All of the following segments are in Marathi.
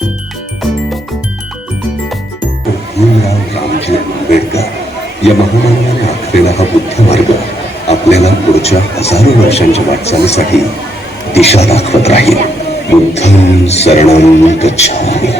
भीमराव रामजी आंबेडकर या महामानवाने आखलेला हा बुद्ध मार्ग आपल्याला पुढच्या हजारो वर्षांच्या वाटचालीसाठी दिशा दाखवत राहील. बुद्धं शरणं गच्छामि.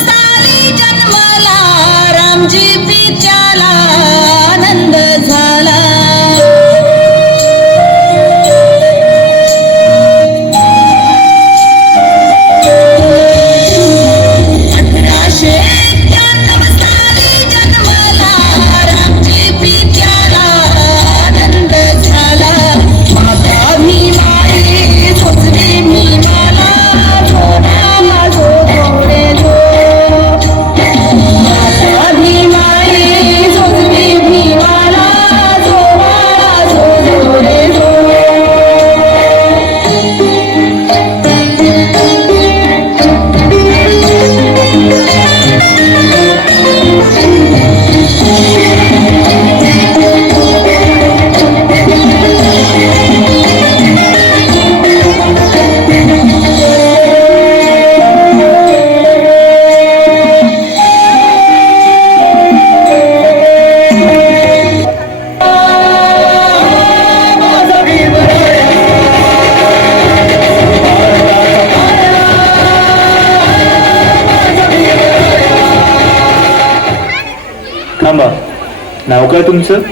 साली जन्मला रामजी पित्याला आनंद झाला. साली जन्मला रामजी पित्याला आनंद झाला. माता भीमाई सोचली भीमाला थांबा, नाव काय तुमचं?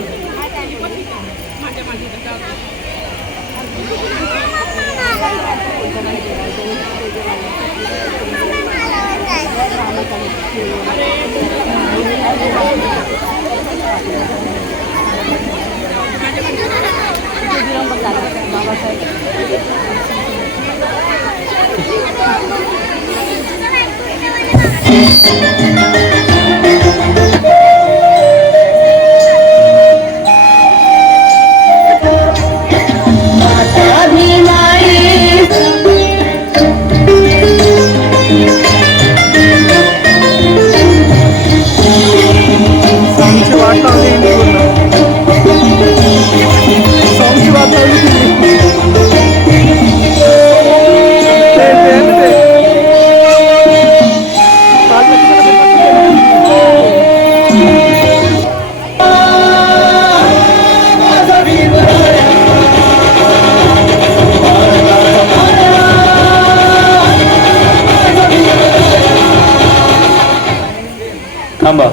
थांबा,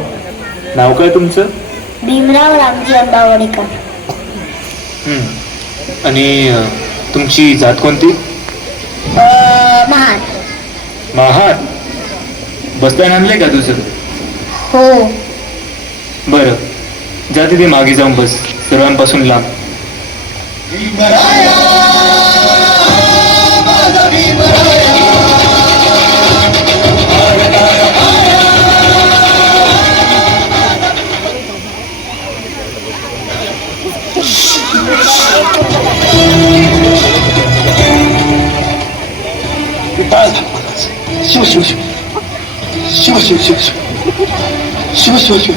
नाव काय तुमचं? भीमराव रामजी आंबेडकर. आणि तुमची जात कोणती? महान. महान? बसताना आणलंय का तुझं? हो. बरं, जा तिथे मागे जाऊन बस, सर्वांपासून लांब. शिव शिव शिव शिव शिव शिव शिव शिव शिव.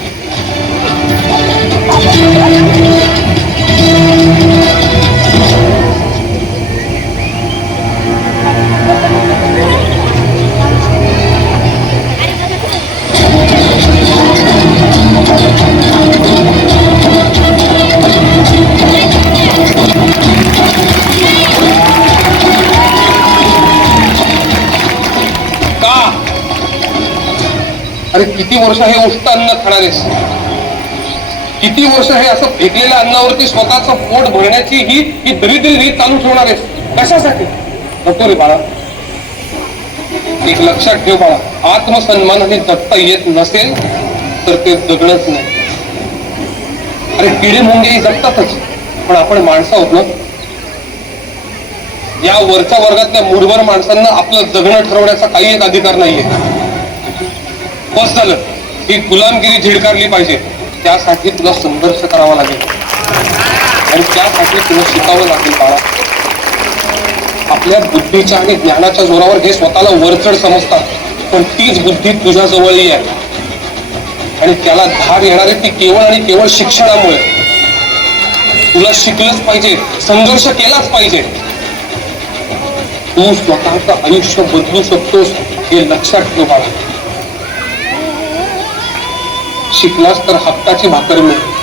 अरे किती वर्ष हे उष्ट अन्न खाणारेस? किती वर्ष हे असं फेकलेल्या अन्नावरती स्वतःचं पोट भरण्याची ही दरिद्री रीत चालू ठेवणारेस? कशासाठी? नको रे बाळा. एक लक्षात ठेव बाळा, आत्मसन्मानाने जगता येत नसेल तर ते जगणंच नाही. अरे किडे मुंगेही जगतातच, पण आपण माणसं आहोत ना. या वरच्या वर्गातल्या मूढभर माणसांना आपलं जगणं ठरवण्याचा काही एक अधिकार नाहीये. बस झालं, ही गुलामगिरी झिडकारली पाहिजे. त्यासाठी तुला संघर्ष करावा लागेल आणि त्यासाठी तुला शिकावं लागेल बाळा. आपल्या बुद्धीच्या आणि ज्ञानाच्या जोरावर हे स्वतःला वरचढ समजतात, पण तीच बुद्धी तुझ्या जवळही आहे आणि त्याला धार येणारे ती केवळ आणि केवळ शिक्षणामुळे. तुला शिकलंच पाहिजे, संघर्ष केलाच पाहिजे. तू स्वतःचं आयुष्य बदलू शकतोस हे लक्षात ठेव बाळा. शिकलास तर हक्काची भाकर मिळेल.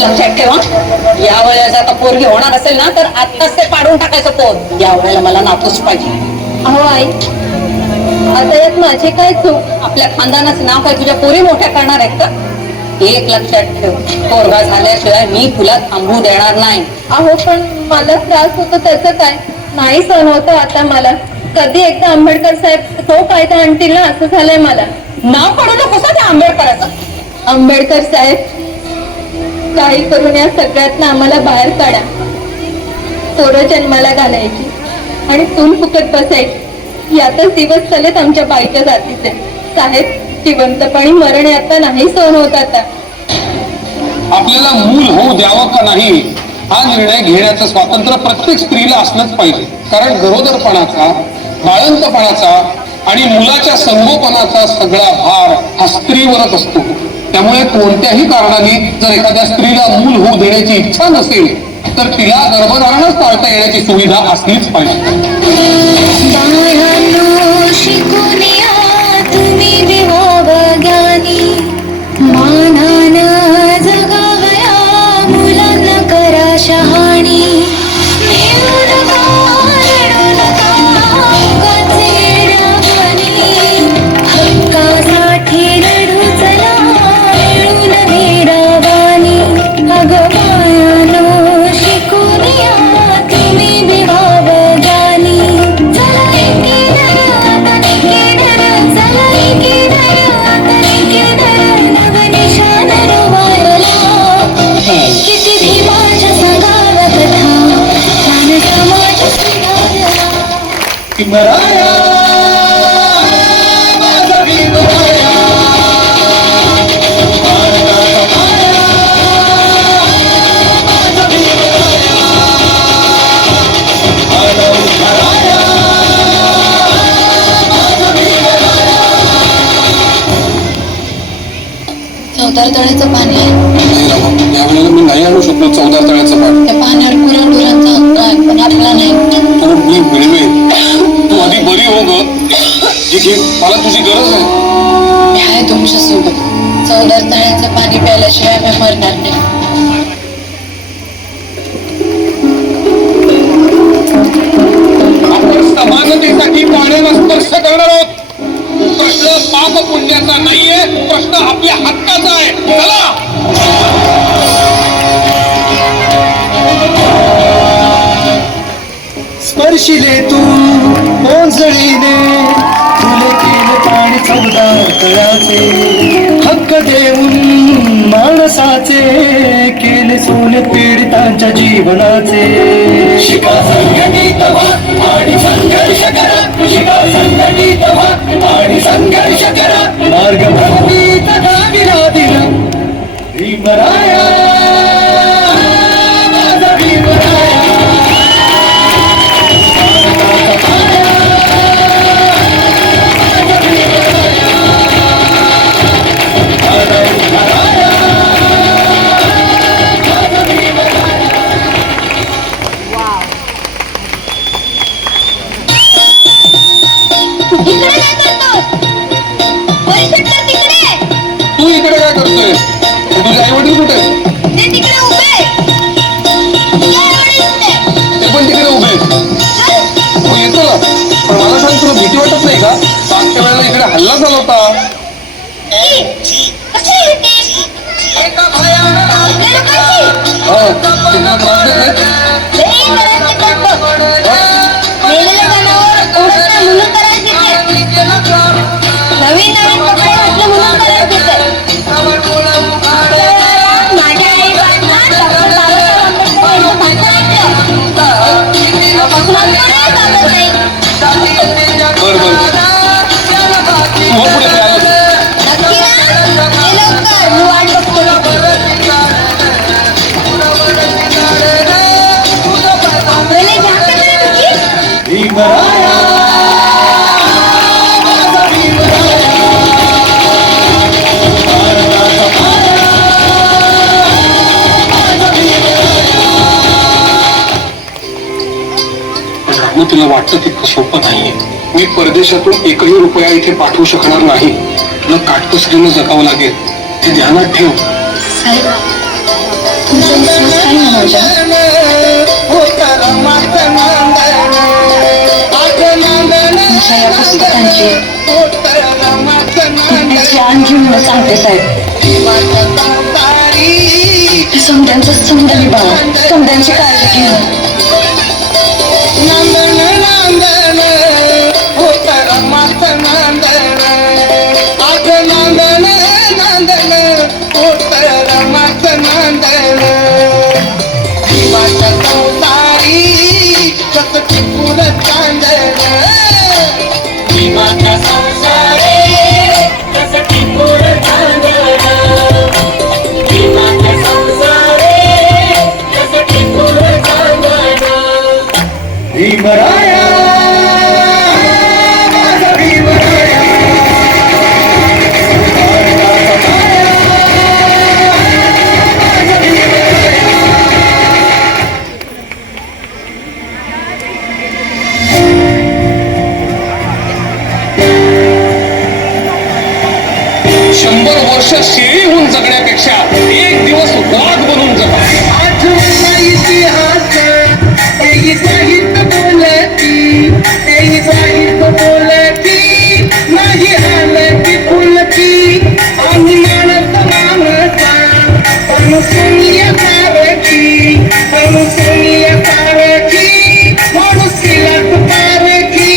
लक्षात ठेवा, या वेळेस आता पोरगी होणार असेल ना तर आत्ताच ते पाडून टाकायचं पोर. या वेळेला मला नातूच पाहिजे. अहो आई, आता यात माझे काय चूक? आपल्या खानदानाचं नाव काय तुझ्या पोरी मोठ्या करणार आहेत का? एक लक्षात ठेव, पोरगा झाल्याशिवाय मी तुला थांबू देणार नाही. अहो पण मला त्रास होतो त्याचं काय? नाही सहन होतं आता मला. कधी एकदा आंबेडकर साहेब तो कायदा आणतील ना असं झालंय मला. नाव काढू नकोस त्या आंबेडकराचं. आंबेडकर साहेब, काही करून या सगळ्यातनं आम्हाला बाहेर काढा. पोरं जन्माला घालायची आणि चूल फुकत बसायची, यातच दिवस चालत आमच्या बाईच्या जातीचे. साहेब, जिवंतपणी मरण यातला नाही सहन होत आता. आपल्याला मूल होऊ द्यावं का नाही हा निर्णय घेण्याचं स्वातंत्र्य प्रत्येक स्त्रीला असलंच पाहिजे. कारण गरोदरपणाचा, बाळंतपणाचा आणि मुलाच्या संगोपनाचा सगळा भार हा स्त्रीवरच असतो. त्यामुळे कोणत्याही कारणाने जर एखाद्या स्त्रीला मूल होऊ देण्याची इच्छा नसेल तर तिला गर्भधारणच टाळता येण्याची सुविधा असलीच पाहिजे. शिकून या तुम्ही विवाहज्ञानी, मानानं जगावया मुलांना करा शहाणी. मिळू नका, रडू नका, उगाच येड्यावानी. हक्कासाठी लढू चला, मिळून वीरावानी. अगं बायानो शिकून या तुम्ही विवाहज्ञानी. चला एकीनं आता एकीनं, चला एकीनं आता एकीनं, नवनिशाण रोवायला. किती भीमाच्या सांगाव्या कथा, छान समाज सुधारला. चौदार तळ्याचं पाणी आहे. नाही रामा, यावेळेला मी नाही आणू शकलो चौदार तळ्याचं पाणी. त्या पाण्यावर गुराढोरांचा हक्क आहे, पण आपला नाही. तो मी मिळवेन. तू आधी बरी हो ग. घे, मला तुझी गरज आहे. मी आहे तुमच्या सोबत. चौदार तळ्याचं पाणी प्यायल्याशिवाय मी मरणार नाही. आपण समानतेसाठी पाण्याला स्पर्श करणार आहोत. प्रश्न पाप पुण्याचा नाहीये, प्रश्न आपल्या हक्काचा आहे. चला. स्पर्शिले तू ओंजळीने, तुले केले पाणी चौदार तळ्याचे. हक्क देऊन माणसाचे, केले सोने पीडितांच्या जीवनाचे. शिका संघटित व्हा आणि संघर्ष करा, शिका संघटित व्हा आणि संघर्ष करा. मार्ग भक्तीत गाविला दिला भीमराया, माझा भीमराया. इकडे काय करतोस? परिषद तर तिकडे आहे. तू इकडे काय करतोय? तुझे आई वडील कुठे आहेत? ते तिकडे उभे आहेत. तुझे आई-वडील कुठे आहेत? ते पण तिकडे उभे आहेत. हो येतो ना, पण मला सांग तुला भीती वाटत नाही का? मागच्या वेळेला इकडे हल्ला झाला होता. कशी आहे ती? आपल्या लोकांची? हा, तिला त्रास देत आहेत? लई त्रास देतात बघ. मेलेल्या जनावर ओढत नाही म्हणून त्रास देतात. नवीन नवीन कपडे घातले म्हणून त्रास देतात. माझ्या आई-बाबांना डॉक्टर बाबासाहेब आंबेडकर यांचं भाषण ऐकलं. मला नाही चालत नाही. बर बर तू हो पुढे चालत. नक्की ना? ये लवकर, मी वाट बघतो तिथे. पहिले घ्या का जरा तुझी? भीमराया माझा भीमराया भारताचा पाया माझा भीमराया. राहू तुला वाटतं तितकं सोपं नाहीये. मी परदेशातून एकही रुपया इथे पाठवू शकणार नाही. तुला काटकसरीनं जगावं लागेल ते ध्यानात ठेव. साहेब, तुमचा विश्वास आहे ना माझ्या? तुमच्या या पुस्तकांची पुण्याची आण घेऊन मला सांगते साहेब. समद्यांचा समजा बाळा, समद्यांची काळजी घेऊ. भीमराया माझा भीमराया भारताचा पाया माझा भीमराया. शंभर वर्ष शेळीहून जगण्यापेक्षा एक दिवस वाघ बनून जगा. आठवला इतिहास तेही साहित्य बोलती तेही साहित्य बोलती नाही हालती फुलती आणि माणस माणसा पण सोनिया सारखी पण सोनिया सारखी माणूस तिला तुपारखी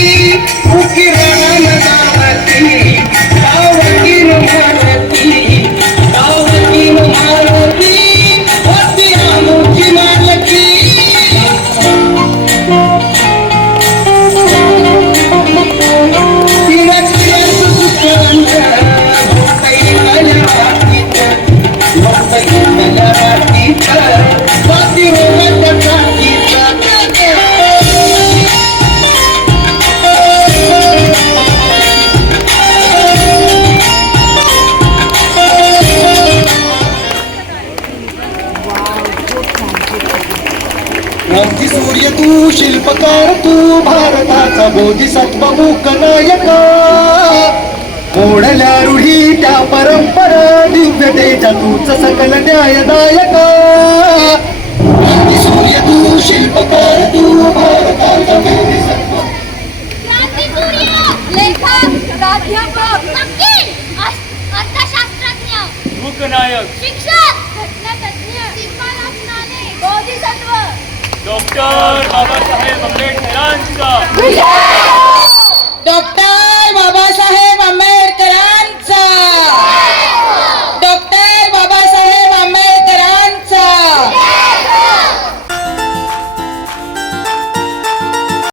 उकी राम गावती गावकीन मारती गावकीन मारती होती आमुची मालकी. क्रांती सूर्य तू शिल्पकार तू भारताचा बोधिसत्व मूक नायका ओढल्या रूढी त्या परंपरा दिव्यतेच्या तूच सकल न्यायदायका. क्रांती सूर्य तू शिल्पकार तू भारताचा बोधिसत्व. क्रांतिसूर्य, लेखक, प्राध्यापक, वकील, अर्थशास्त्रज्ञ, मूकनायक, शिक्षक, घटनातज्ञ, सीमानाथ नाणे, बोधिसत्व, डॉक्टर बाबासाहेब